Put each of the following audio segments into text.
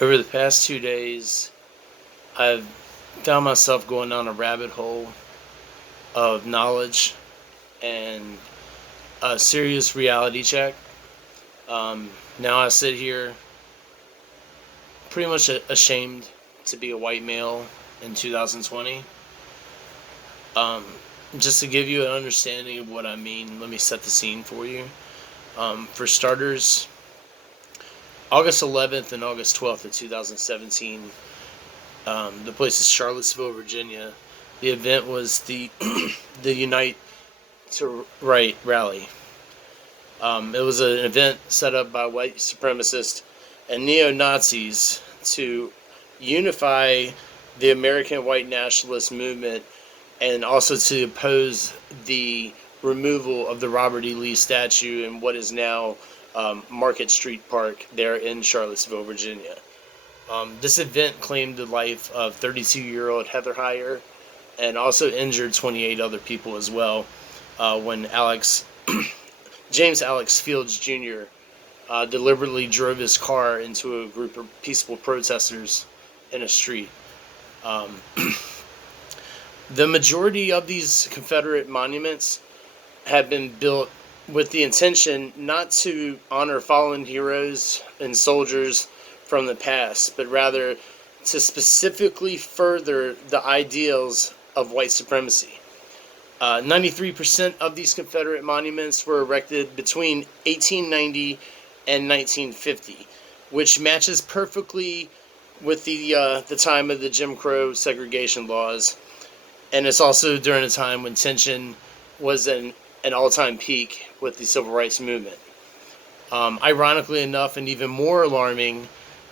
Over the past 2 days, I've found myself going down a rabbit hole of knowledge and a serious reality check. Now I sit here pretty much ashamed to be a white male in 2020. Um, just to give you an understanding of what I mean, let me set the scene for you. For starters, August 11th and August 12th of 2017, the place is Charlottesville, Virginia. The event was the the Unite to Right rally. It was an event set up by white supremacists and neo-Nazis to unify the American white nationalist movement and also to oppose the removal of the Robert E. Lee statue in what is now Market Street Park there in Charlottesville, Virginia. This event claimed the life of 32-year-old Heather Heyer and also injured 28 other people as well when James Alex Fields Jr. Deliberately drove his car into a group of peaceful protesters in a street. Um, the majority of these Confederate monuments have been built with the intention not to honor fallen heroes and soldiers from the past, but rather to specifically further the ideals of white supremacy. 93% of these Confederate monuments were erected between 1890 and 1950, which matches perfectly with the time of the Jim Crow segregation laws, and it's also during a time when tension was an all-time peak with the civil rights movement. Ironically enough, and even more alarming,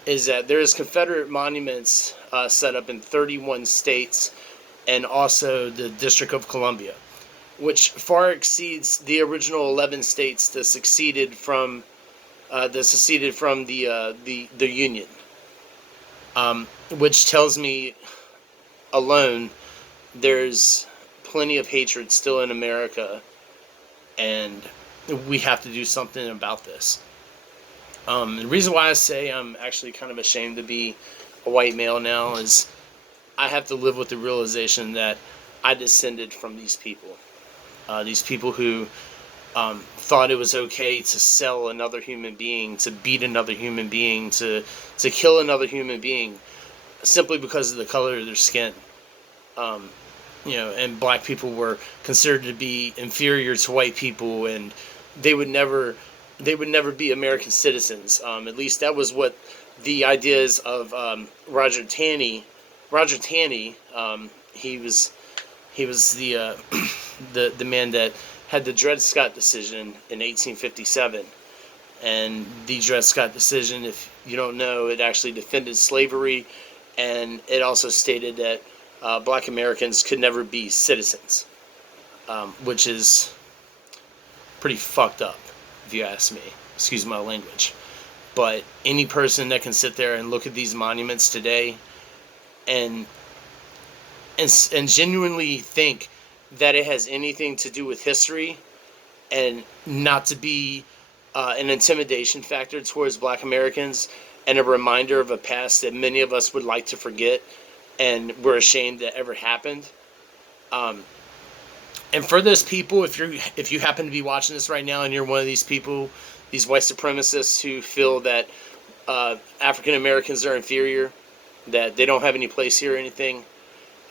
is that there's Confederate monuments set up in 31 states and also the District of Columbia, which far exceeds the original 11 states that seceded from the Union, which tells me alone there's plenty of hatred still in America, and we have to do something about this. The reason why I say I'm actually kind of ashamed to be a white male now is I have to live with the realization that I descended from these people. These people who thought it was okay to sell another human being, to beat another human being, to kill another human being simply because of the color of their skin. Um, and black people were considered to be inferior to white people, and they would never be American citizens. At least that was what the ideas of Roger Taney. Roger Taney, he was the the man that had the Dred Scott decision in 1857, and the Dred Scott decision, if you don't know, it actually defended slavery, and it also stated that black Americans could never be citizens, which is pretty fucked up, if you ask me. Excuse my language. But any person that can sit there and look at these monuments today and genuinely think that it has anything to do with history and not to be an intimidation factor towards black Americans and a reminder of a past that many of us would like to forget and we're ashamed that ever happened. And for those people, if you happen to be watching this right now and you're one of these people, these white supremacists who feel that African Americans are inferior, that they don't have any place here or anything,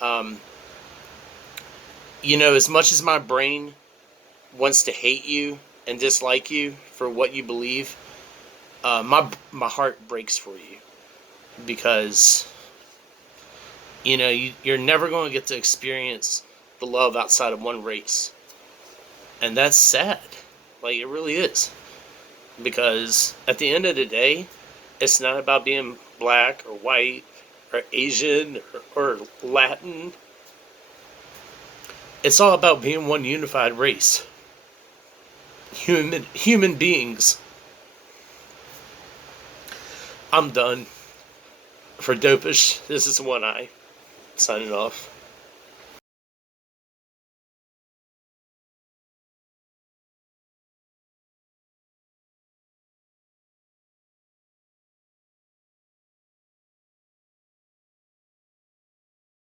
as much as my brain wants to hate you and dislike you for what you believe, my heart breaks for you because you're never going to get to experience the love outside of one race, and that's sad. Like, it really is, because at the end of the day, it's not about being black or white or Asian or Latin. It's all about being one unified race. Human beings. I'm done. For Dopeish, this is One Eye, signing off.